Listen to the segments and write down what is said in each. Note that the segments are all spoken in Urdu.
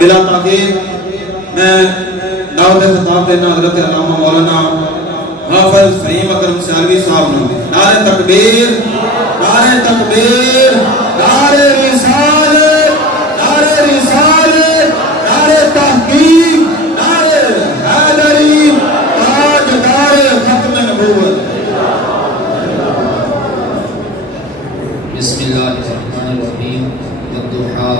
بلا تاخیر میں دعوت خطاب دینا حضرت علامہ مولانا حافظ فہیم اکرم سیالوی صاحب نے نعرہ تکبیر، نعرہ تکبیر، نعرہ رسالت، نعرہ رسالت، نعرہ تحقیق، نعرہ حیدری، تاجدار ختم نبوت۔ بسم اللہ الرحمن الرحیم والضحیٰ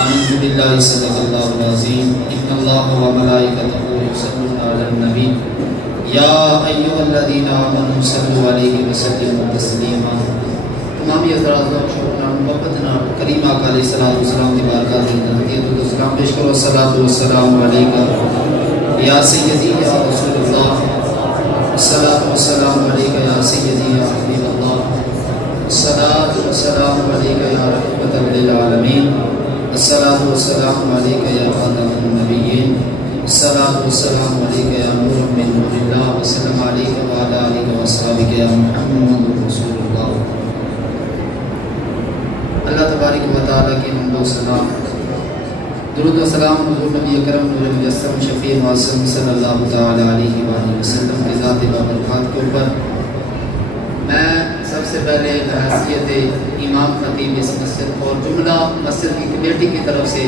آمنت باللہ صدق اللہ العظیم ان اللہ و ملائکتہ یصلون علی النبی یا ایھا الذین آمنوا صلوا علیہ وسلموا تسلیما۔ تمامی حضرات و شکران محبت نام کریم آقا علیہ الصلوۃ والسلام کی بارگاہ میں تحیت و سلام پیش کرو۔ الصلاۃ والسلام علیکہ یا سیدی یا رسول اللہ، الصلاۃ والسلام علیکہ یا سیدی یا حبیب اللہ، الصلاۃ والسلام علیکہ یا رحمۃ للعالمین، الصلاۃ والسلام علیکہ یا خاتم النبیین، الصلاۃ والسلام علیکہ یا نور من نور اللہ، وسلم علیکہ وعلی آلہ واصحابہ یا محمد رسول اللہ۔ اللہ تبارک و تعالیٰ کی حمد و ثنا، درود و سلام حضور نبی اکرم نور مجسم شفیع معصوم صلی اللہ تعالی علیہ وآلہ وسلم کی ذات بابرکات کے اوپر میں سب سے پہلے بحیثیت امام خطیب اس مسجد اور جملہ مسجد کی کمیٹی کی طرف سے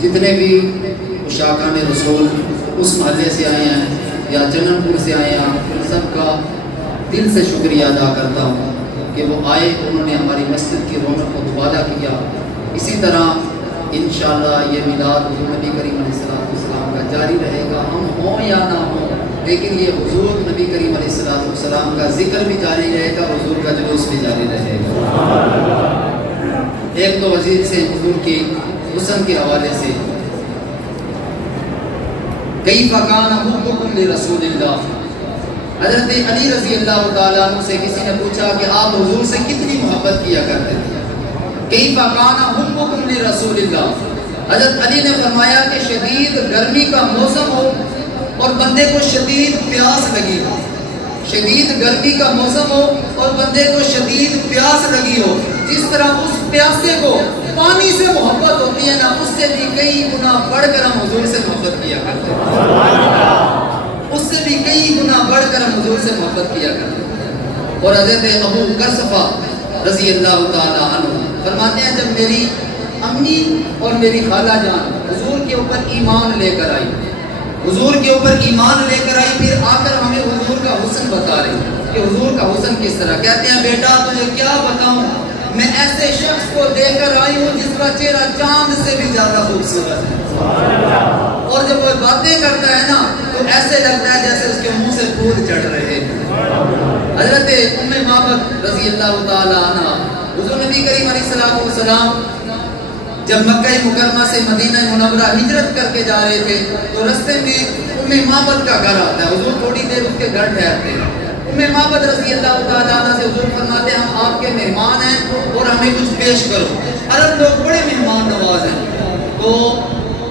جتنے بھی عشاقان رسول اس محلے سے آئے ہیں یا جنن پور سے آئے ہیں، ان سب کا دل سے شکریہ ادا کرتا ہوں کہ وہ آئے، انہوں نے ہماری مسجد کی رونق کو دوبارہ کیا۔ اسی طرح انشاءاللہ یہ میلاد حضور نبی کریم علیہ السلام کا جاری رہے گا، ہم ہوں یا نہ ہوں، لیکن یہ حضور نبی کریم علیہ السلام کا ذکر بھی جاری رہے گا، حضور کا جلوس بھی جاری رہے گا۔ ایک تو وزیر سے حضور کی حسن کے حوالے سے کیف کان حبکم لرسول اللہ، حضرت علی رضی اللہ تعالیٰ عنہ سے کسی نے پوچھا کہ آپ حضور سے کتنی محبت کیا کرتے تھے؟ کیف کان حبکم لرسول اللہ، حضرت علی نے فرمایا کہ شدید گرمی کا موسم ہو اور بندے کو شدید پیاس لگی ہو، شدید گرمی کا موسم ہو اور بندے کو شدید پیاس لگی ہو، جس طرح اس پیاسے کو پانی سے محبت ہوتی ہے نا، اس سے بھی کئی گنا بڑھ کر ہم حضور سے محبت کیا کرتے ہیں، اس سے بھی کئی گنا بڑھ کر ہم حضور سے محبت کیا کرتے ہیں۔ اور حضرت ابو قرصفہ رضی اللہ تعالی عنہ فرماتے ہیں جب میری امی اور میری خالہ جان حضور کے اوپر ایمان لے کر آئی، حضور کے اوپر ایمان لے کر آئی، پھر آ کر ہمیں حضور کا حسن بتا رہی کہ حضور کا حسن کس طرح، کہتے ہیں بیٹا تجھے کیا بتاؤں، میں ایسے شخص کو دے کر آئی ہوں جس کا چہرہ چاند سے بھی زیادہ خوبصورت ہے، اور جب وہ باتیں کرتا ہے نا تو ایسے لگتا ہے جیسے اس کے منہ سے پھول چڑھ رہے ہیں۔ حضرت ام معبد رضی اللہ تعالی عنہ حضور نبی کریم علیہ السلام جب مکہ مکرمہ سے مدینہ منورہ ہجرت کر کے جا رہے تھے تو رستے میں ام معبد کا گھر آتا ہے، حضور تھوڑی دیر اس کے گھر ٹھہرتے ہیں۔ ام معبد رضی اللہ تعالیٰ عنہ سے حضور فرماتے ہیں ہم آپ کے مہمان ہیں اور ہمیں کچھ پیش کرو۔ عرب لوگ بڑے مہمان نواز ہیں، تو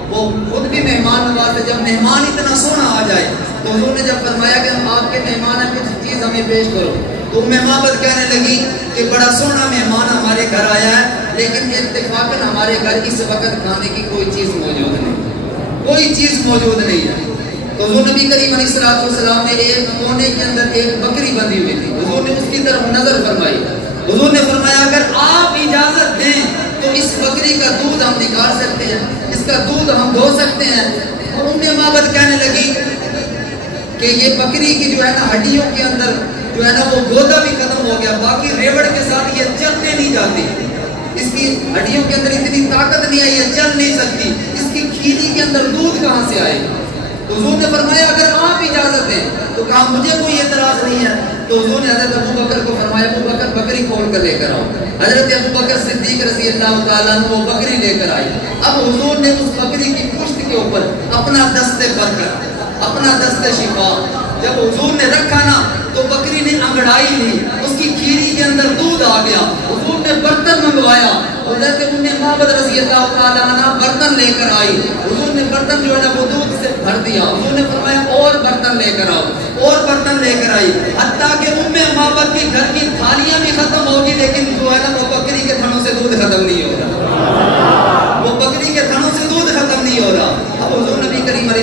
وہ خود بھی مہمان نواز ہے، جب مہمان اتنا سونا آ جائے تو حضور نے جب فرمایا کہ ہم آپ کے مہمان ہیں کچھ چیز ہمیں پیش کرو، تو ام معبد کہنے لگی کہ بڑا سونا مہمان ہمارے گھر آیا ہے، لیکن اتفاقاً ہمارے گھر اس وقت کھانے کی کوئی چیز موجود نہیں، کوئی چیز موجود نہیں ہے۔ تو حضور نبی کریم علیہ السلام نے ایک کونے کے اندر ایک بکری بندھی ہوئی تھی، حضور نے اس کی طرف نظر فرمائی، حضور نے فرمایا اگر آپ اجازت دیں تو اس بکری کا دودھ ہم نکال سکتے ہیں، اس کا دودھ ہم دھو سکتے ہیں۔ اور ام معبد کہنے لگی کہ یہ بکری کی جو ہے نا ہڈیوں کے اندر جو ہے نا وہ گودا بھی ختم ہو گیا، باقی ریوڑ کے ساتھ یہ چلنے نہیں جاتی، اس کی ہڈیوں کے اندر اتنی طاقت نہیں آئی، یہ چل نہیں سکتی، اس کی کھیلی کے اندر دودھ کہاں سے آئے؟ تو حضور نے فرمایا اگر آپ اجازت دیں تو کہا مجھے کوئی اعتراض نہیں ہے۔ تو حضور نے حضرت ابو بکر کو فرمایا ابو بکر بکری کھول کر لے کر آؤ۔ حضرت ابو بکر صدیق رضی اللہ تعالیٰ عنہ وہ بکری لے کر آئی۔ اب حضور نے اس بکری کی پشت کے اوپر اپنا دست برکت، اپنا دست شفا جب حضور نے رکھا نا تو بکری نے انگڑائی لی، اس کی کھیری کے اندر دودھ آ گیا۔ حضور نے برتن منگوایا، حضرت ام معبد رضی اللہ تعالیٰ عنہ برتن لے کر آئی، حضور نے برتن جو ہے نا وہ دودھ سے بھر دیا، حضور نے فرمایا اور برتن لے کر آؤ، اور برتن لے کر آئی، حتیٰ کہ ام معبد کی گھر کی تھالیاں بھی ختم ہوگی لیکن جو ہے نا وہ بکری کے تھنوں سے دودھ ختم نہیں ہوگا، وہ بکری کے تھنوں سے